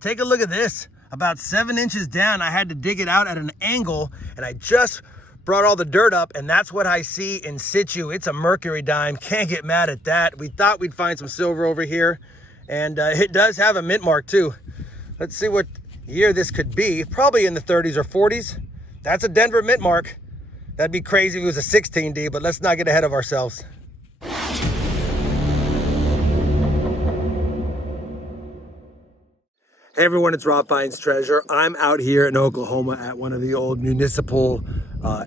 Take a look at this. About 7 inches down, I had to dig it out at an angle, and I just brought all the dirt up, and that's what I see in situ. It's a mercury dime. Can't get mad at that. We thought we'd find some silver over here, and it does have a mint mark too. Let's see what year this could be. Probably in the 30s or 40s. That's a Denver mint mark. That'd be crazy if it was a 16D, but let's not get ahead of ourselves. Hey everyone, it's RobFindsTreasure. I'm out here in Oklahoma at one of the old municipal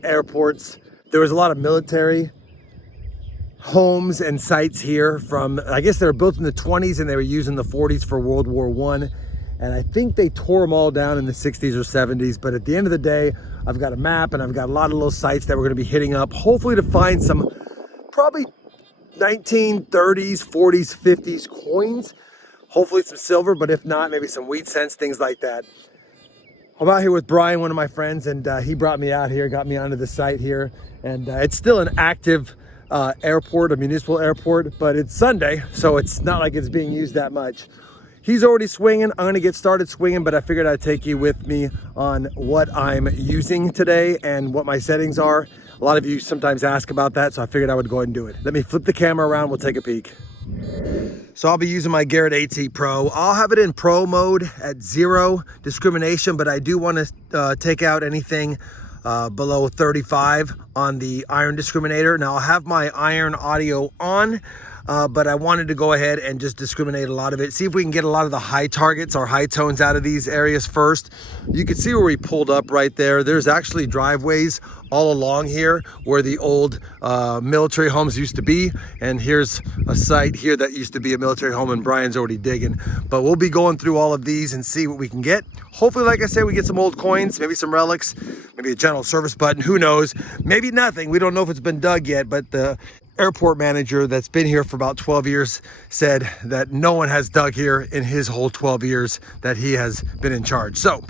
airports. There was a lot of military homes and sites here from, I guess they were built in the 20s and they were used in the 40s for World War I. And I think they tore them all down in the 60s or 70s. But at the end of the day, I've got a map and I've got a lot of little sites that we're gonna be hitting up, hopefully to find some probably 1930s, 40s, 50s coins. Hopefully some silver, but if not, maybe some wheat cents, things like that. I'm out here with Brian, one of my friends, and he brought me out here, got me onto the site here. And it's still an active airport, a municipal airport, but it's Sunday, so it's not like it's being used that much. He's already swinging. I'm gonna get started swinging, but I figured I'd take you with me on what I'm using today and what my settings are. A lot of you sometimes ask about that, so I figured I would go ahead and do it. Let me flip the camera around, we'll take a peek. So I'll be using my Garrett AT Pro. I'll have it in Pro mode at 0 discrimination, but I do want to take out anything below 35 on the iron discriminator. Now I'll have my iron audio on, but I wanted to go ahead and just discriminate a lot of it. See if we can get a lot of the high targets or high tones out of these areas first. You can see where we pulled up right there. There's actually driveways all along here where the old military homes used to be. And here's a site here that used to be a military home and Brian's already digging. But we'll be going through all of these and see what we can get. Hopefully, like I said, we get some old coins, maybe some relics, maybe a general service button, who knows? Maybe nothing. We don't know if it's been dug yet, but the airport manager that's been here for about 12 years said that no one has dug here in his whole 12 years that he has been in charge. So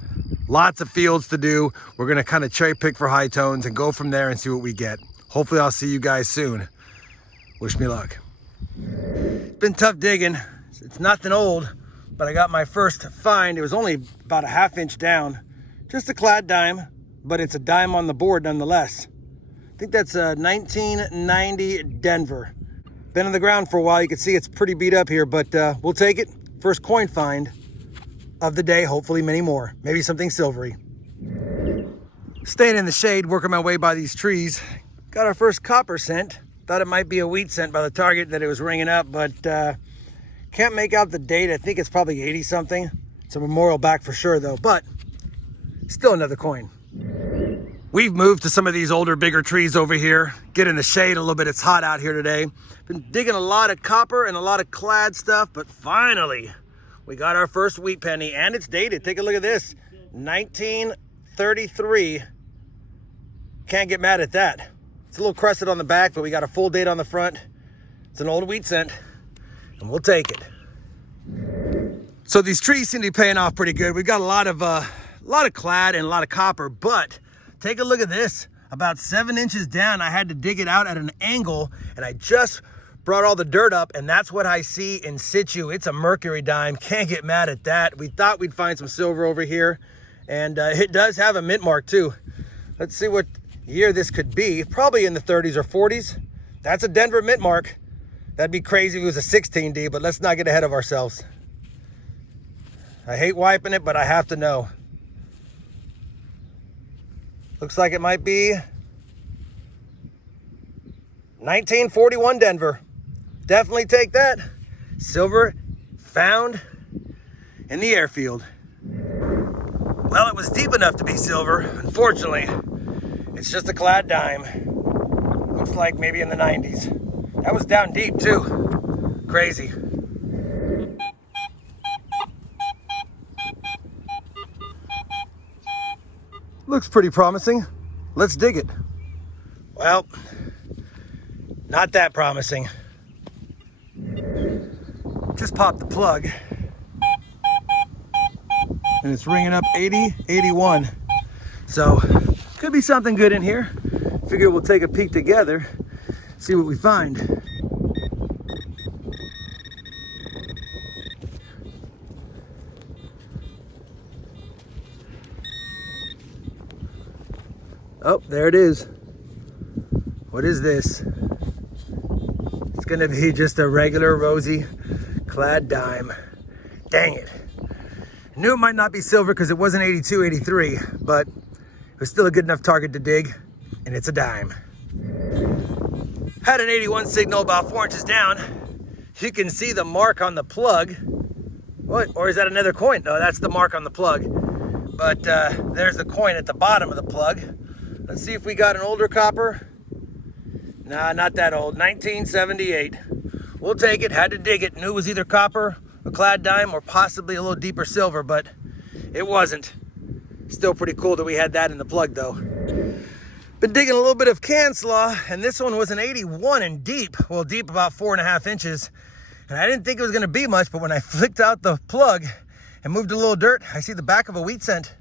lots of fields to do. We're gonna kind of cherry pick for high tones and go from there and see what we get. Hopefully I'll see you guys soon. Wish me luck. It's been tough digging. It's nothing old, but I got my first find. It was only about a ½ inch down. Just a clad dime, but it's a dime on the board nonetheless. I think that's a 1990 Denver. Been on the ground for a while. You can see it's pretty beat up here, but we'll take it. First coin find of the day, hopefully many more. Maybe something silvery. Staying in the shade, working my way by these trees. Got our first copper cent. Thought it might be a wheat cent by the target that it was ringing up, but can't make out the date. I think it's probably 80 something. It's a memorial back for sure though, but still another coin. We've moved to some of these older, bigger trees over here. Get in the shade a little bit. It's hot out here today. Been digging a lot of copper and a lot of clad stuff, but finally, we got our first wheat penny, and it's dated. Take a look at this, 1933. Can't get mad at that. It's a little crusted on the back, but we got a full date on the front. It's an old wheat cent, and we'll take it. So these trees seem to be paying off pretty good. We've got a lot of clad and a lot of copper, but take a look at this. About 7 inches down, I had to dig it out at an angle, and I just brought all the dirt up, and that's what I see in situ. It's a mercury dime. Can't get mad at that. We thought we'd find some silver over here, and it does have a mint mark too. Let's see what year this could be. Probably in the 30s or 40s. That's a Denver mint mark. That'd be crazy if it was a 16D, but let's not get ahead of ourselves. I hate wiping it, but I have to know. Looks like it might be 1941 Denver. Definitely take that. Silver found in the airfield. Well, it was deep enough to be silver. Unfortunately, it's just a clad dime. Looks like maybe in the 90s. That was down deep too. Crazy. Looks pretty promising. Let's dig it. Well, not that promising. Just popped the plug. And it's ringing up 80, 81. So, could be something good in here. Figure we'll take a peek together, see what we find. Oh, there it is. What is this? It's gonna be just a regular rosy clad dime. Dang it. I knew it might not be silver because it wasn't 82, 83, but it was still a good enough target to dig, and it's a dime. Had an 81 signal about 4 inches down. You can see the mark on the plug. What? Or is that another coin? No, that's the mark on the plug. But there's the coin at the bottom of the plug. Let's see if we got an older copper. Nah, not that old. 1978. We'll take it. Had to dig it. Knew it was either copper, a clad dime, or possibly a little deeper silver, but it wasn't. Still pretty cool that we had that in the plug, though. Been digging a little bit of can slaw, and this one was an 81 and deep. Well, deep about 4.5 inches. And I didn't think it was going to be much, but when I flicked out the plug and moved a little dirt, I see the back of a wheat cent.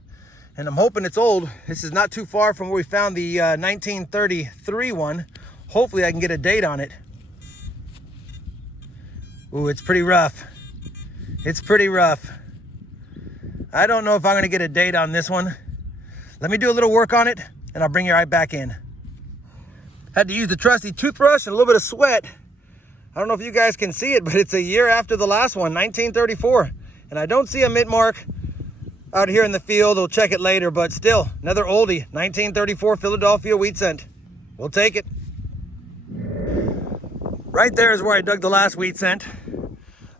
And I'm hoping it's old. This is not too far from where we found the 1933 one. Hopefully I can get a date on it. Ooh, it's pretty rough. It's pretty rough. I don't know if I'm going to get a date on this one. Let me do a little work on it, and I'll bring you right back in. Had to use the trusty toothbrush and a little bit of sweat. I don't know if you guys can see it, but it's a year after the last one, 1934. And I don't see a mint mark out here in the field. We'll check it later, but still, another oldie, 1934 Philadelphia wheat cent. We'll take it. Right there is where I dug the last wheat cent.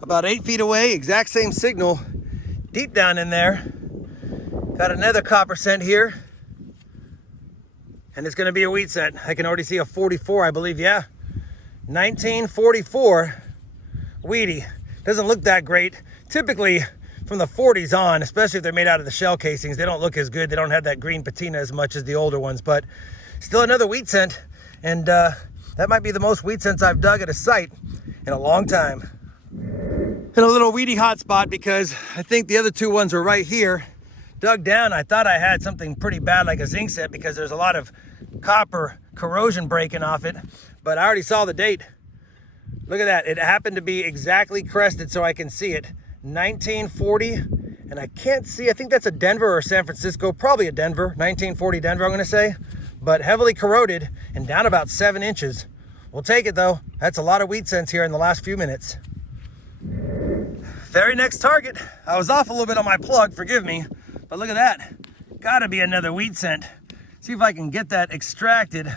About 8 feet away, exact same signal. Deep down in there, got another copper cent here. And it's gonna be a wheat cent. I can already see a 44, I believe, yeah. 1944 Wheatie. Doesn't look that great. Typically, from the 40s on, especially if they're made out of the shell casings, they don't look as good. They don't have that green patina as much as the older ones, but still another wheat cent. And that might be the most wheat cents I've dug at a site in a long time. In a little Wheatie hotspot because I think the other two ones are right here. Dug down, I thought I had something pretty bad like a zinc set because there's a lot of copper corrosion breaking off it, but I already saw the date. Look at that, it happened to be exactly crested so I can see it. 1940, and I can't see, I think that's a Denver or San Francisco, probably a Denver, 1940 Denver I'm gonna say, but heavily corroded and down about 7 inches. We'll take it though. That's a lot of wheat cents here in the last few minutes. Very next target. I was off a little bit on my plug, forgive me, but look at that. Gotta be another wheat cent. See if I can get that extracted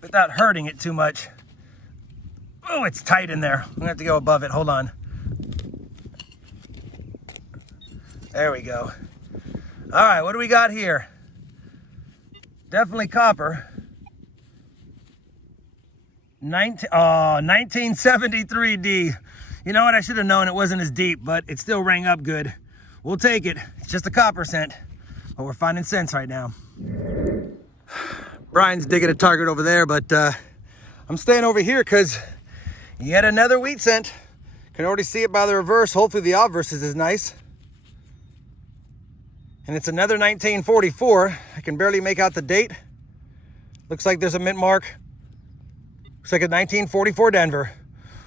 without hurting it too much. Oh, it's tight in there. I'm gonna have to go above it, hold on. There we go. All right, what do we got here? Definitely copper. 1973D. You know what, I should have known it wasn't as deep, but it still rang up good. We'll take it. It's just a copper cent, but we're finding cents right now. Brian's digging a target over there, but I'm staying over here because yet another wheat cent. Can already see it by the reverse. Hopefully the obverse is as nice. And it's another 1944. I can barely make out the date. Looks like there's a mint mark. Looks like a 1944 Denver.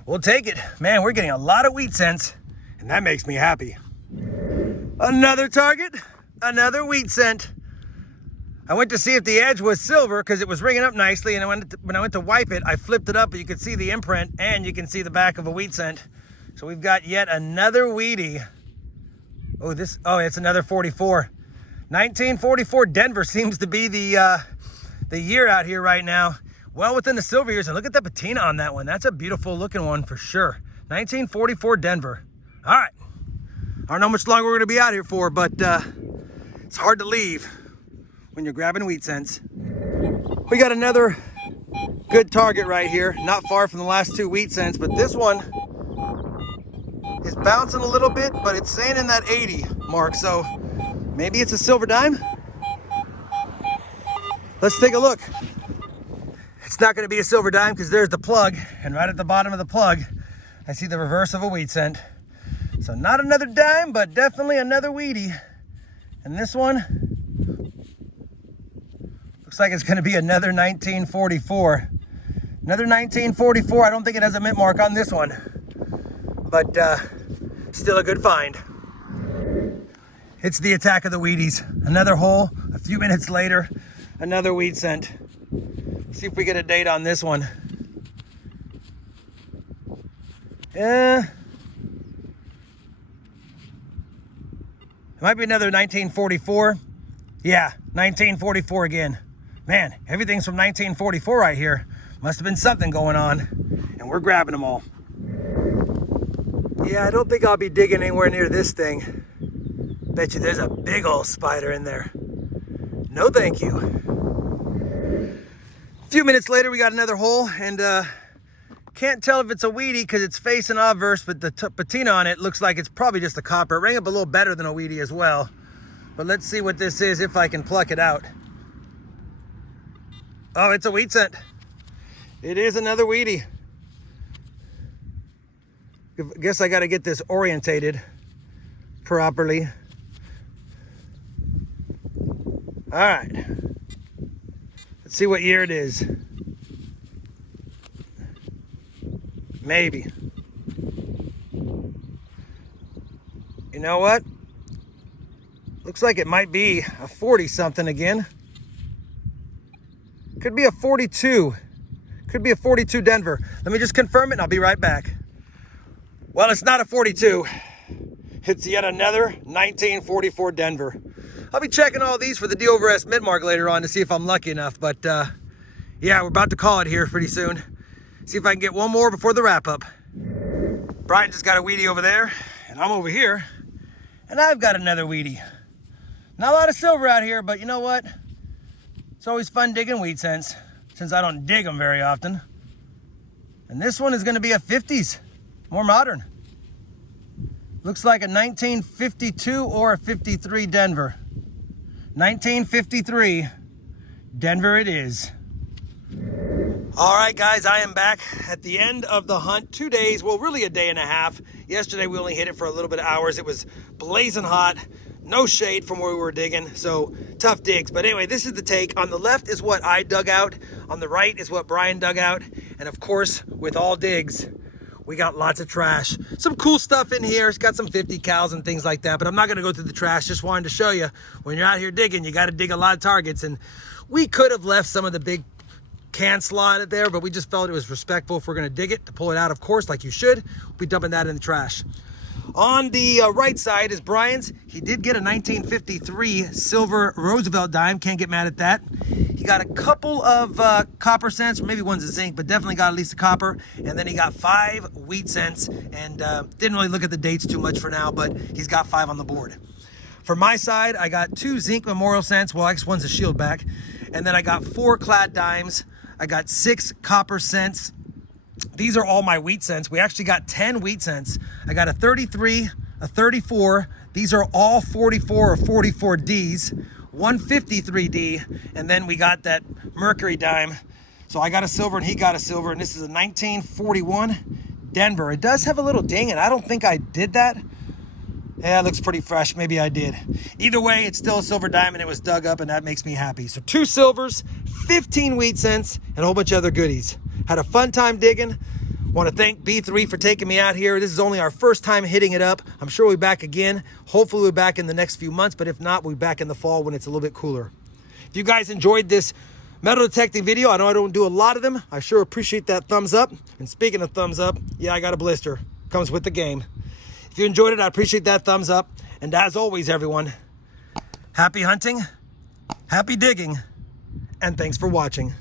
We'll take it. Man, we're getting a lot of wheat cents, and that makes me happy. Another target, another wheat cent. I went to see if the edge was silver because it was ringing up nicely, and when I went to wipe it, I flipped it up, and you could see the imprint, and you can see the back of a wheat cent. So we've got yet another Wheatie. Oh, it's another 44. 1944 Denver seems to be the year out here right now. Well within the silver years, and look at the patina on that one. That's a beautiful looking one for sure. 1944 Denver. All right. I don't know how much longer we're gonna be out here for, but it's hard to leave when you're grabbing wheat cents. We got another good target right here, not far from the last two wheat cents, but this one is bouncing a little bit, but it's staying in that 80 mark, so maybe it's a silver dime. Let's take a look. It's not gonna be a silver dime because there's the plug, and right at the bottom of the plug, I see the reverse of a wheat cent. So not another dime, but definitely another Wheatie. And this one looks like it's gonna be another 1944. Another 1944, I don't think it has a mint mark on this one, but still a good find. It's the attack of the Wheaties. Another hole, a few minutes later. Another wheat cent. See if we get a date on this one. Yeah. It might be another 1944. Yeah, 1944 again. Man, everything's from 1944 right here. Must have been something going on. And we're grabbing them all. Yeah, I don't think I'll be digging anywhere near this thing. Bet you there's a big old spider in there. No thank you. A few minutes later, we got another hole, and can't tell if it's a Wheatie because it's facing obverse, but the patina on it looks like it's probably just a copper. It rang up a little better than a Wheatie as well. But let's see what this is, if I can pluck it out. Oh, it's a wheat cent. It is another Wheatie. Guess I got to get this orientated properly. All right. Let's see what year it is. Maybe. You know what? Looks like it might be a 40-something again. Could be a 42. Could be a 42 Denver. Let me just confirm it and I'll be right back. Well, it's not a 42. It's yet another 1944 Denver. I'll be checking all these for the D over S mid mark later on to see if I'm lucky enough. But yeah, we're about to call it here pretty soon. See if I can get one more before the wrap up. Brian just got a Wheatie over there, and I'm over here, and I've got another Wheatie. Not a lot of silver out here, but you know what? It's always fun digging wheat cents, since I don't dig them very often. And this one is going to be a 50s, more modern. Looks like a 1952 or a 53 Denver. 1953 Denver it is. All right, guys, I am back at the end of the hunt. 2 days, well, really a day and a half. Yesterday, we only hit it for a little bit of hours. It was blazing hot, no shade from where we were digging, so tough digs. But anyway, this is the take. On the left is what I dug out. On the right is what Brian dug out. And of course, with all digs, we got lots of trash. Some cool stuff in here. It's got some 50 cals and things like that, but I'm not gonna go through the trash. Just wanted to show you, when you're out here digging, you gotta dig a lot of targets. And we could have left some of the big can slot there, but we just felt it was respectful if we're gonna dig it, to pull it out, of course, like you should. We'll be dumping that in the trash. On the right side is Brian's. He did get a 1953 silver Roosevelt dime. Can't get mad at that. He got a couple of copper cents, or maybe one's a zinc, but definitely got at least a copper. And then he got 5 wheat cents, and didn't really look at the dates too much for now, but he's got 5 on the board. For my side, I got 2 zinc memorial cents. Well, I guess one's a shield back. And then I got 4 clad dimes. I got 6 copper cents. These are all my wheat cents. We actually got 10 wheat cents. I got a 33, a 34. These are all 44 or 44Ds, 153D, and then we got that Mercury dime. So I got a silver and he got a silver, and this is a 1941 Denver. It does have a little ding, and I don't think I did that. Yeah, it looks pretty fresh. Maybe I did. Either way, it's still a silver diamond. It was dug up, and that makes me happy. So 2 silvers, 15 wheat cents, and a whole bunch of other goodies. Had a fun time digging. Want to thank B3 for taking me out here. This is only our first time hitting it up. I'm sure we'll be back again. Hopefully we'll be back in the next few months, but if not, we'll be back in the fall when it's a little bit cooler. If you guys enjoyed this metal detecting video, I know I don't do a lot of them. I sure appreciate that thumbs up. And speaking of thumbs up, yeah, I got a blister. Comes with the game. If you enjoyed it, I appreciate that thumbs up. And as always, everyone, happy hunting, happy digging, and thanks for watching.